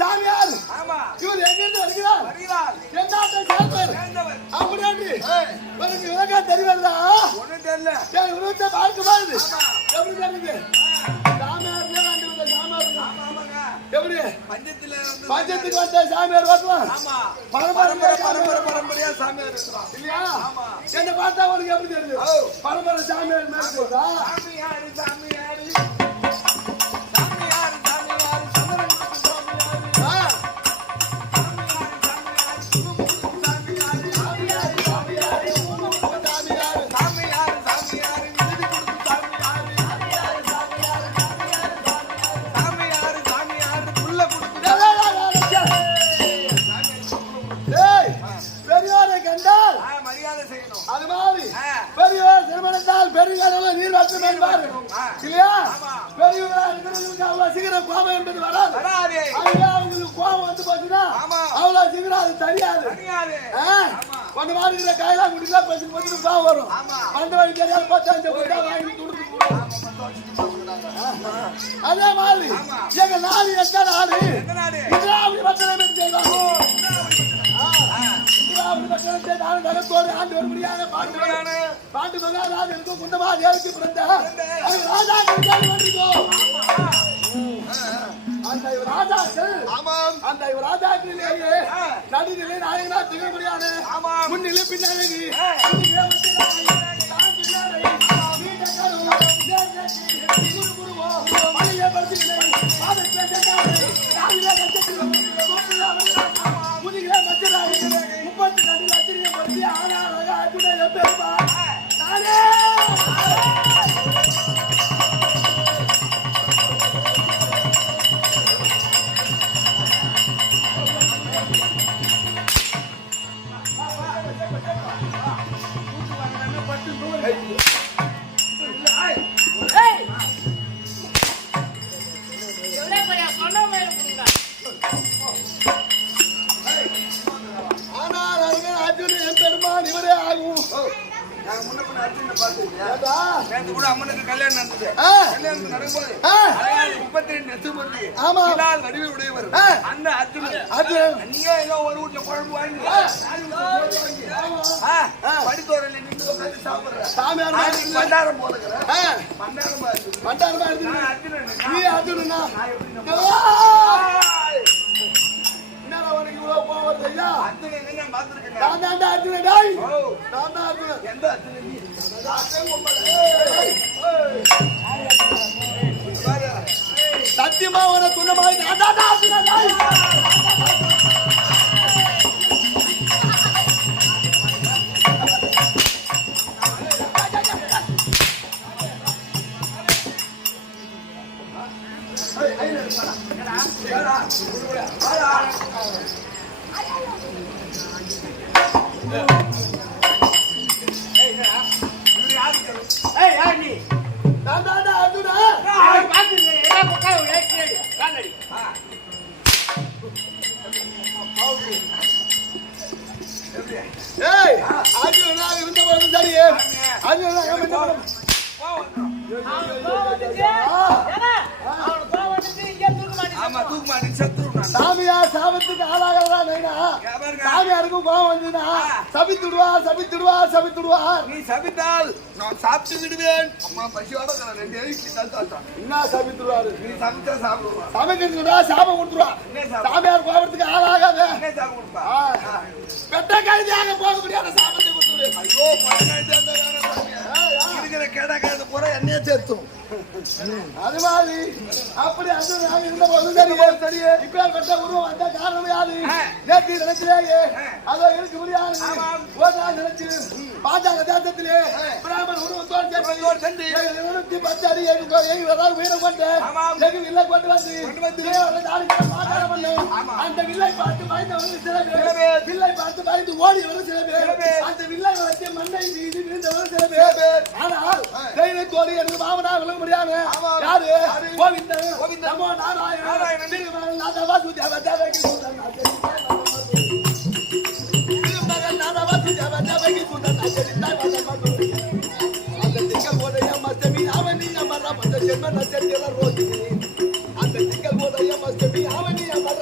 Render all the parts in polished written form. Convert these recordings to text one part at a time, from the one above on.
சாமியார் ஆமா இவர் எங்கிருந்து வருகிறார் என்னாட்ட சேர்ந்தவர் அப்படி உனக்கு விளக்கம் தெரிவதா ஒண்ணும் தெரியல உனக்கு பார்க்க பாருது எப்படி தெரியுது சாமியார் எப்படி பஞ்சத்துக்கு வந்த சாமியார் வரலாம் பரம்பரையா சாமியார் இருக்கிறான் இல்லையா என்ன பார்த்தா உனக்கு எப்படி தெரியுது பரம்பரை சாமியார் மேல போதா கையெல்லாம் முடியல கொஞ்சம் வரும் அந்த வழி தெரியாது அதே மாதிரி எங்க நாடு எந்த நாடு இந்திராவளி பட்டணம் செய்வாங்க ஆண்டு ஒரு முடியாத பாண்டு மகாராஜ் இருக்கும் குண்டமா தேவிக்கு பிறந்த அந்த ராஜாக்களிலேயே நடுநிலை நாயகனா திகழ முடியாது முன்னிலை பின்னழகி முப்பத்தி ரெண்டு லட்சம் ஆனால் பெருமா நானே அம்மனுக்கு கல்யாணம் நடந்தது கல்யாணம் நடக்கும்போது 32 நடுவே உடையவர் அந்த அர்ஜுனன் நீங்க ஏதோ ஒரு வீட்டுல குழம்பு வாங்கி படித்தோரில் நின்று சாப்பிடுற பண்டாரம் போடுகிற அர்ஜுனனா என்னடா உனக்கு இவ்வளவு கோவம் வருது ஐயா அர்ஜுனன் என்ன பார்த்திருக்கேன் நான் தான் அர்ஜுனன் டேய் நான் தான் அர்ஜுனன் எந்த அர்ஜுனன் சத்தியமா உன துணமாய் நான் தான் அர்ஜுனன் டேய் சாபத்துக்கு சாமியாருக்கும் கோபம் வந்ததுன்னா சபித்துடுவார் நீ சபித்தால் நான் சாப்பிட்டு விடுவேன் அம்மா பசியோட 2 இட்லி தான் என்ன சபித்துடுவாரு நீ சமைச்சா சாப்பிடுவா சமைக்கிறதுடா சாபம் கொடுத்துருவா சாமியார் கோபத்துக்கு ஆளாகாத என்ன சாபம் கொடுப்பா பெட்ட கைதியாக போக முடியாத சாபத்தை கொடுத்துரு ஐயோ இருக்கிற கேடா கைது போற என்னையே சேர்த்தும் அது மாதிரி அப்படி அது நாம இருந்த போது சரியே இப்ப பெற்ற உருவம் வந்த காரணம் யாரு நேற்று நினைச்சிலேயே அதோ இருக்க முடியாது ஒரு நாள் நினைச்சு பாஜக தேசத்திலே பிராமண உருவத்தோடு சென்று 10 அடி வீரம் கொண்டு வில்லை கொண்டு வந்து அந்த வில்லை பார்த்து பயந்தவர்கள் சில பேர் வில்லை பார்த்து பயந்து ஓடியவர்கள் சில பேர் அந்த வில்லை வளர்த்து மண்ணை மீது விழுந்தவர்கள் சில பேர் ஆனால் தைரியத்தோடு எனக்கு மாமனா விளங்க முடியாது யாரு கோவிந்தன் நமோ நாராயணன் அந்த திங்கள் உதயம் அஷ்டமி அவனி அமர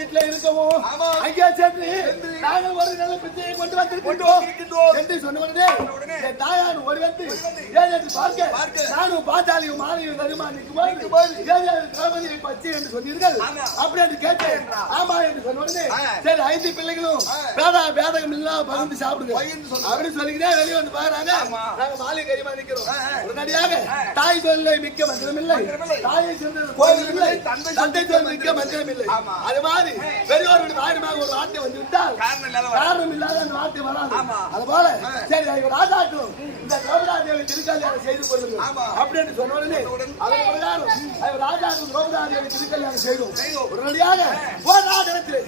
வீட்டுல இருக்கவும் அங்கே சென்று நாங்கள் ஒரு நல்ல பிச்சையை கொண்டு வந்திருக்கின்றோம் என்று சொன்ன உடனே என் தாயார் ஒரு வந்து ஏன் என்று பார்க்க நானும் பாஞ்சாலியும் மாலையும் தருமா நிற்கும்போது திரௌபதியை பச்சை என்று சொன்னீர்கள் அப்படி என்று கேட்டேன். ஆமா என்று சொன்ன உடனே சரி 5 பிள்ளைகளும் பேதகம் இல்லாம பகிர்ந்து சாப்பிடுங்க அப்படின்னு சொல்லிக்கிட்டே வெளியே வந்து பாக்குறாங்க. நாங்க மாலை கரிமா நிக்கிறோம். உடனடியாக தாய் சொல்லை மிக்க மந்திரமில்லை, தாயை சேர்ந்தது கோயில் இல்லை, தந்தை சொல் மிக்க மந்திரமில்லை. அது மாதிரி பெரியவர்களுடைய வாயிலுமாக ஒரு வார்த்தை வந்து விட்டால் காரணம் இல்லாத அந்த வார்த்தை வராது. அது போல சரி ராஜாக்களும் இந்த திரௌபதா தேவி திருக்கல்யாணம் செய்து கொள்ளுங்க அப்படின்னு சொன்ன உடனே அதன் பிரகாரம் ராஜாக்கள் திரௌபதா தேவி திருக்கல்யாணம் செய்தோம். உடனடியாக போராட்டத்திலே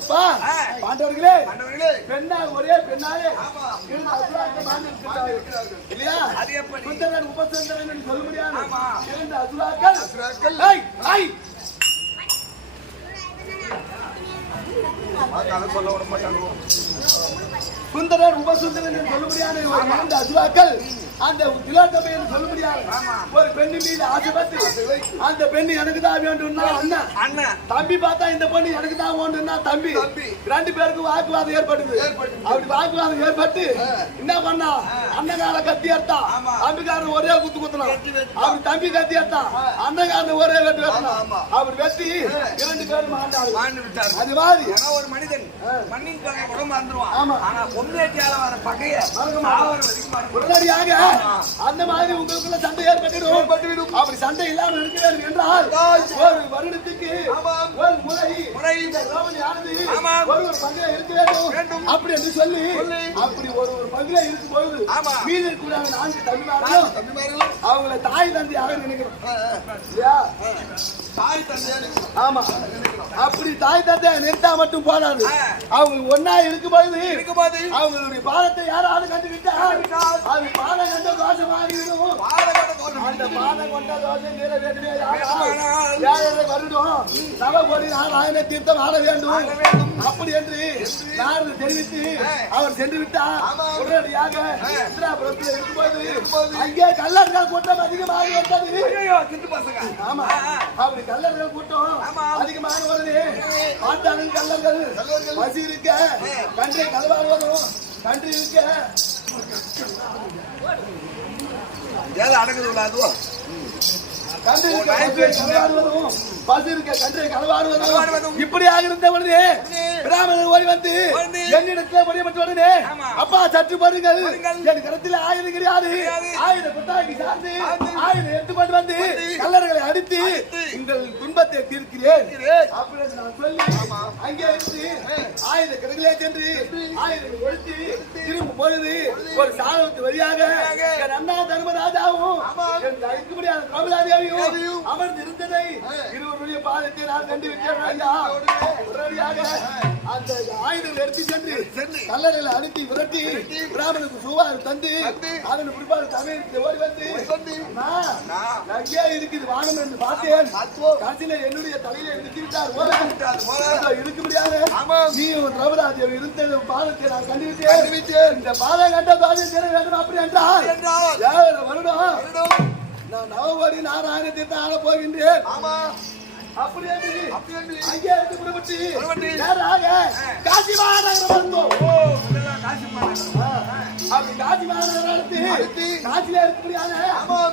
அப்பா பாண்டவர்களே பெண்ணாக ஒரே பெண்ணாக இல்லையா சுந்தரன் உபசுந்தரன் சொல்ல முடியாது. இரண்டு அசுராக்கள் சுந்தரன் உபசுந்தரன் சொல்ல முடியாது. இரண்டு அசுராக்கள் அந்த திலோத்தமை என்று சொல்ல முடியாது. ஒரு பெண்ணு மீது ஆசைப்பட்டு அந்த பெண்ணு எனக்கு தான் வேண்டும்னா அண்ணன், தம்பி பார்த்தா இந்த பொண்ணு எனக்கு தான் வேண்டும்னா தம்பி, 2 பேருக்கும் வாக்குவாதம் ஏற்படுது. அப்படி வாக்குவாதம் ஏற்பட்டு என்ன பண்ணா அண்ணகார கத்தி எடுத்தா தம்பிக்காரன் ஒரே குத்து குத்தலாம். அப்படி தம்பி கத்தி எடுத்தா அண்ணகாரன் ஒரே வெட்டு வெட்டலாம். அப்படி வெட்டி 2 பேரும் மாண்டாங்க. அது மாதிரி ஒரு மனிதன் மண்ணின் பகை உடம்பு வந்துருவான். ஆமா, ஆனா பொண்ணேட்டியால வர பகைய உடனடியாக அந்த மாதிரி உங்களுக்குள்ள சண்டை ஏற்பட்டுவிடும். அப்படி சண்டை இல்லாமல் இருக்க வேண்டும் என்றால் ஒரு வருடத்துக்கு ஒரு முறை ஒரு பகுதியில் இருக்க வேண்டும். அப்படி என்று சொல்லி அப்படி ஒரு பகுதியில் இருக்கும் பொழுது மீது இருக்கக்கூடிய 4 தம்பிமார்களும் அவங்களை தாய் தந்தையாக நினைக்கிறோம். ஆமா, அப்படி தாய் தந்தை நிறுத்தா மட்டும் போதாது. அவங்க ஒன்னா இருக்கும் பொழுது அவங்களுடைய பாதத்தை யாராவது கண்டுவிட்டால் அது பாதம் கண்ட தோஷமாகிவிடும். அந்த பாதம் கொண்ட தோஷம் நிறைவேற்றவே வருடம் நவகோடி நாராயண தீர்த்தம் ஆட வேண்டும் அப்படி என்று நாரது தெரிவித்து அவர் சென்று விட்டார். உடனடியாக இந்திராபுரத்தில் இருக்கும்போது அங்கே கல்லர்கள் கூட்டம் அதிகமாக வந்தது. ஆமா, அப்படி கல்லர்கள் கூட்டம் அதிகமாக வருது. பார்த்தாலும் கல்லர்கள் பசி இருக்க கன்றை கலவாடுவதும் கன்று இருக்க அடங்குது அதுவோ இப்படியாக இருந்த உடனே பிராமணர் ஓடி வந்து என்னிடத்தில் முடியப்பட்ட உடனே அப்பா சற்று பாருங்கள், என் கருத்தில் ஆயுதம் கிடையாது, ஆயுத புத்தாக்கி சார்ந்து ஆயுதம் எடுத்துக்கொண்டு வந்து கல்லர்களை அடித்து உங்கள் துன்பத்தை தீர்க்கிறேன் அப்படின்னு நான் சொல்லி அங்கே இருந்து ஆயுத கிடங்களே சென்று ஆயுதங்களை ஒழித்து திரும்பும் பொழுது ஒரு சாதனத்து வழியாக என் அண்ணா தர்மராஜாவும் என் அழைக்க முடியாத திரௌபதா தேவியும் அமர்ந்து இருந்ததை இருவருடைய பாதத்தை நான் கண்டு விட்டேன். உடனடியாக அந்த ஆயுதங்களை எடுத்து சென்று கல்லறைகளை அனுப்பி விரட்டி பிராமணனுக்கு சூவாறு தந்து அதன் பிற்பாடு தமிழ் ஓடி வந்து அங்கே இருக்குது வானம் என்று பார்த்தேன். கடைசியில என்னுடைய தலையில நிறுத்திவிட்டார். இருக்க முடியாது, நீ திரௌபதா தேவி இருந்த பாதத்தை நான் கண்டுவிட்டேன். இந்த பாதம் கண்ட பாதம் தெரிய வேண்டும் அப்படி என்றால் வருடம் நான் நவகோடி நாராயண தீர்த்தம் ஆட போகின்றேன். அப்படியே அங்கே இருந்து புறப்பட்டு நேராக காசி மாநகரம் வந்தோம். அப்படி காசி மாநகரம் அடுத்து காசியில இருக்கக்கூடியான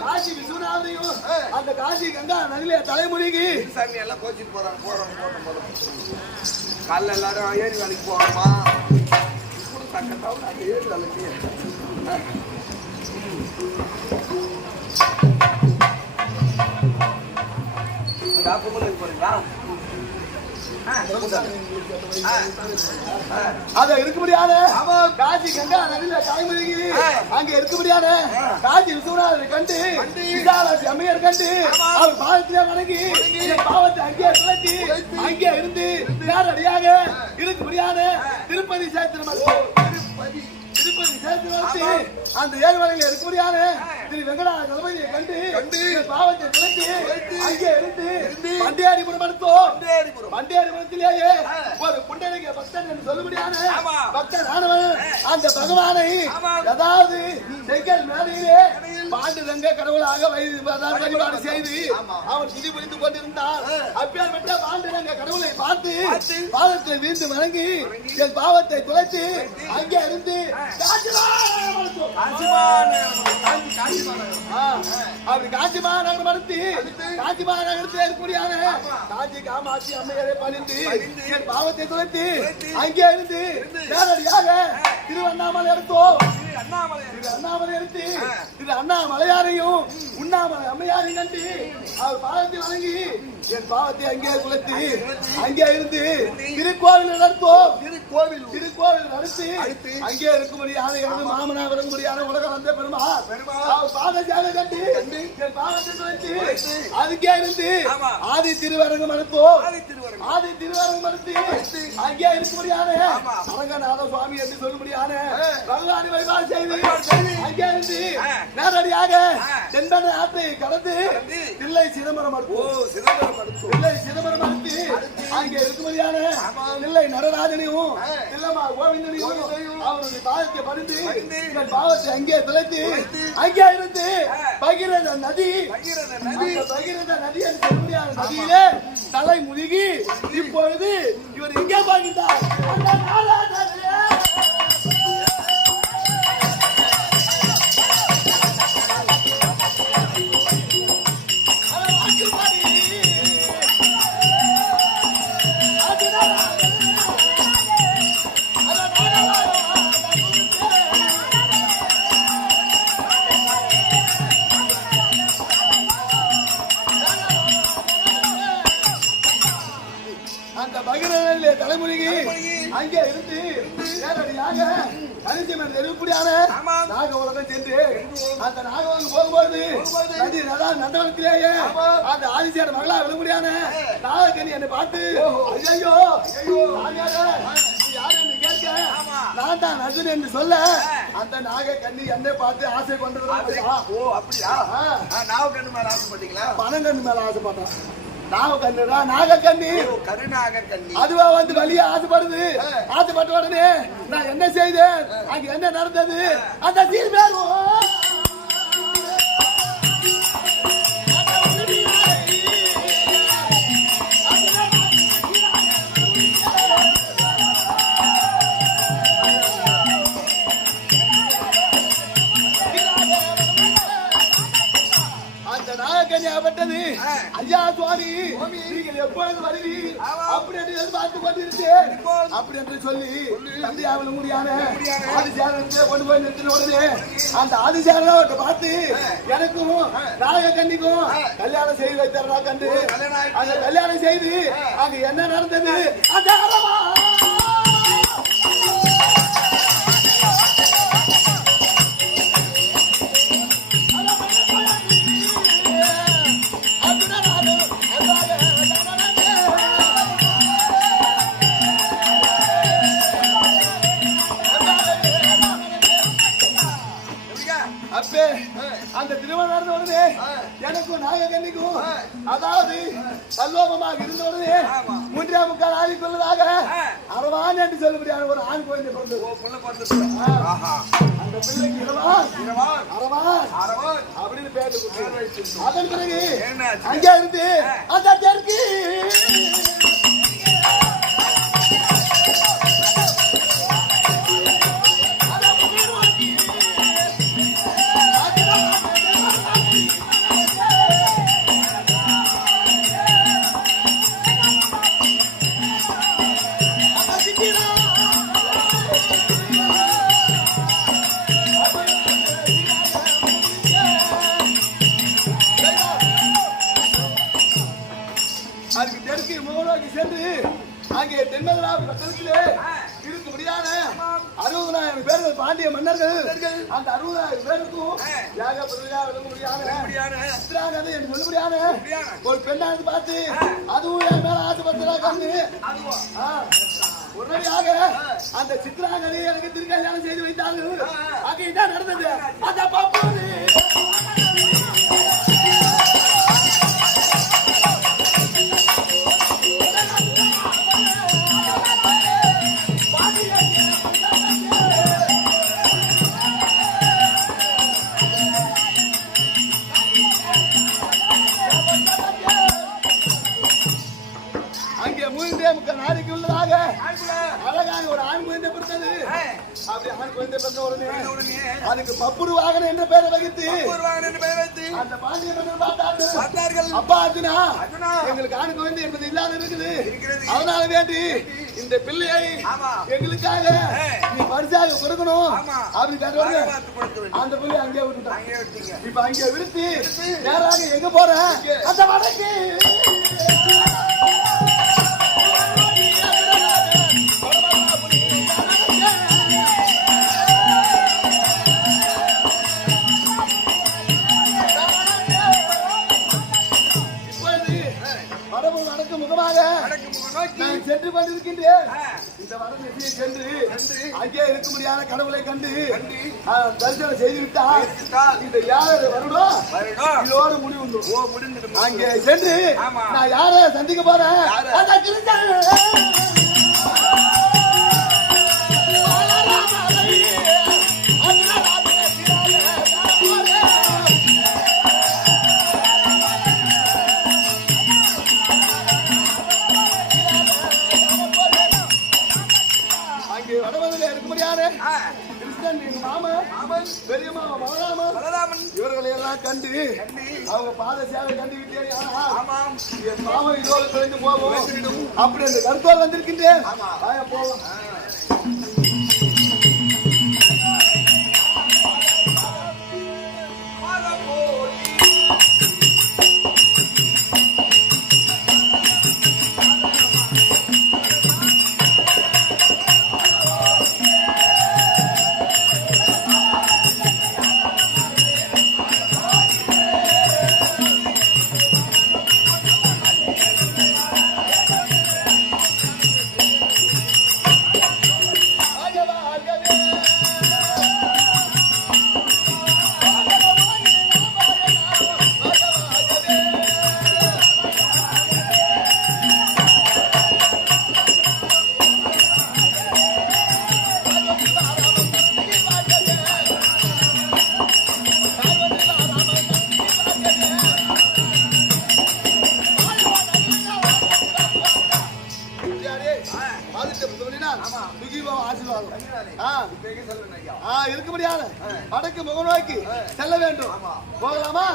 காசி விஸ்வநாதரையும் அந்த காசி கங்கா நதியில தலைமுறைக்கு சாமி எல்லாம் கோச்சிட்டு போறாங்க. காலைல எல்லாரும் ஏரி வேலைக்கு போறோமா தக்கத்தாவும் ஏரி வேலைக்கு அத இருக்கும்படியான காசி கங்கா நதியில தாய்மொழிக்கு அங்க இருக்கும்படியான காசி விஸ்வநாதரை கண்டு விசாலாட்சி அம்மையார் கண்டு அவர் பாவத்திலே வணங்கி பாவத்தை அங்கே சுழட்டி அங்கே இருந்து நேரடியாக இருக்கும்படியான திருப்பதி சேத்திரம் திருப்பதி சேத்திரம் அந்த ஏழுமலையில் இருக்கக்கூடியான திரு வெங்கடாஜ தளபதியை கண்டு பாவத்தை சுழட்டி அங்கே இருந்து பண்டியாரிபுரம் பண்டியாரிபுரத்திலேயே ஒரு புண்டரிக பக்தன் என்று சொல்லும்படியான பக்தன் ஆனவன் அந்த பகவானை அதாவது செங்கல் மேலையிலே பாண்டுரங்க கடவுளாக வழிபாடு செய்து அவன் துதி புரிந்து கொண்டிருந்தார். அப்பேற்பட்ட பாண்டுரங்க கடவுளை பார்த்து பாதத்தை வீழ்ந்து வணங்கி என் பாவத்தை துளைத்து அங்கே இருந்து அப்படி காஞ்சி மாநகரம் அடுத்து காஞ்சி மாநகரத்தில் இருக்கக்கூடியான காஞ்சி காமாட்சி அம்மையரை பணிந்து என் பாவத்தை துளைத்து அங்கே இருந்து நேரடியாக திருவண்ணாமலை எடுத்தோம். அண்ணாமலை எடுத்து திரு அண்ணாமலையாரையும் உண்ணாமலை அம்மையாரையும் கண்டு அவர் பாவத்தை வணங்கி என் பாவத்தை அங்கே குலைத்து அங்கே இருந்து திருக்கோவில் நடத்தோம். திருக்கோவில் நடத்தி அங்கே இருக்கும்படியான எனது மாமனார் வரும்படியான உலகம் வந்த பெருமாள் அவர் பாதஜாக கண்டு என் பாவத்தை குலைத்து அதுக்கே இருந்து ஆதி திருவரங்கம் நடத்தோம். ஆதி திருவரங்கம் நடத்தி அங்கே இருக்கும்படியான அரங்கநாத சுவாமி என்று சொல்லும்படியான பகவானை வழிபாடு செய்து அங்கே இருந்து நேரடியாக தென்பெண்ணை ஆற்றை கடந்து தில்லை சிதம்பரம் தில்லை சிதம்பரம் அடுத்து அங்கே இருக்கும்படியான தில்லை நடராஜனையும் தில்லமா கோவிந்தனையும் அவருடைய பாவத்தை பணிந்து என் பாவத்தை அங்கே துளைத்து அங்கே இருந்து பகிரத நதி பகிரத நதி என்று சொல்லக்கூடிய நதியிலே தலை முழுகி இப்பொழுது இவர் எங்கே பாய்கின்றார்? அந்த பகிரனிலே தலைமுறைக்கு அங்கே இருந்து நேரடியாக கணிசம் எழுப்படியான நாக உலகம் சென்று அந்த நாக உலகம் போகும்போது நதி நந்தவனத்திலேயே அந்த ஆதிசியார் மகளா விழும்படியான நாகக்கனி என்னை பார்த்து ஐயோ யாரு என்று கேட்க நான் தான் அர்ஜுன் என்று சொல்ல அந்த நாகக்கண்ணி என்னை பார்த்து ஆசை கொண்டு நாகக்கண்ணு மேல ஆசைப்பட்டீங்களா? பனங்கண்ணு மேல ஆசைப்பட்டான். நாகக்கண்ணி அதுவா வந்து வழியா ஆசைப்படுது. ஆசைப்பட்ட உடனே நான் என்ன செய்தேன், அங்க என்ன நடந்தது அந்த சீல் பேரும் நாகக்கண்ணியாகப்பட்டது. ஐயா சுவாமி நீங்கள் எப்பொழுது வருவீர் அப்படி என்று எதிர்பார்த்து கொண்டிருந்தேன் அப்படி என்று சொல்லி தந்தையாவில் முடியான ஆதிசேரத்தை கொண்டு போய் நிறுத்தின உடனே அந்த ஆதிசேரனை பார்த்து எனக்கும் நாகக்கண்ணிக்கும் கல்யாணம் செய்து வைத்தாரா கண்டு அந்த கல்யாணம் செய்து அங்க என்ன நடந்தது அந்த அந்த திருமணம் நடந்த உடனே எனக்கும் நாகக்கண்ணிக்கும் அதாவது சல்லோபமாக இருந்த உடனே 3.25 ஆகிக்கொள்ளதாக அரவா இரவான் என்று சொல்லக்கூடியான ஒரு ஆண் குழந்தை பிறந்தது. அந்த பிள்ளைக்கு அரவான் அப்படின்னு பேரு கொடுத்து அதன் பிறகு அங்கே இருந்து அந்த தெற்கு அதுக்கு தெற்கு மூலோக்கி சென்று அங்கே தென்மதுராவி பட்டணத்திலே இருக்கும்படியான 60,000 பேர்கள் பாண்டிய மன்னர்கள் அந்த 60,000 பேருக்கும் யாக பிரதியா விளங்கும்படியான சித்ராங்கதை என்று சொல்லும்படியான ஒரு பெண்ணானது பார்த்து அதுவும் என் மேல ஆசைப்பட்டதா கண்டு உடனடியாக அந்த சித்ராங்கதை எனக்கு திருக்கல்யாணம் செய்து வைத்தார்கள். அங்கே இதான் நடந்தது. அந்த பாப்போது நாளைக்கு உள்ளதாக அழகான ஒரு ஆண் குழந்தை பிறந்தது. அப்படி ஆண் குழந்தை பிறந்த உடனே அதுக்கு பப்புரு வாகனம் என்ற பெயரை வகித்து அந்த பாண்டிய மன்னர் பார்த்தார்கள். அப்பா அர்ஜுனா, எங்களுக்கு ஆண் குழந்தை என்பது இல்லாத இருக்குது. அதனால வேண்டி இந்த பிள்ளையை எங்களுக்காக நீ பரிசாக கொடுக்கணும் அப்படி கேட்டவங்க அந்த பிள்ளை அங்கே விட்டுட்டாங்க. இப்ப அங்கே விடுத்து நேராக எங்க போற அந்த வடக்கு முகமாக நான் சென்று கொண்டிருக்கின்றேன். இந்த வடதிசையை சென்று அங்கே இருக்க முடியாத கடவுளை கண்டு தரிசனம் செய்துவிட்டால் இந்த யாரு வருடம் இதோடு முடிவு அங்கே சென்று நான் யாரை சந்திக்க போறேன் இவர்களை எல்லாம் கண்டு அவங்க பாத சேவை கண்டு விட்டேன். பாவம் இதோடு குறைந்து போவோம் அப்படி அந்த கருத்தோடு வந்திருக்கின்றேன். போவோம். இருக்க முடியாது. வடக்கு முகநோக்கி செல்ல வேண்டும். போகலாமா?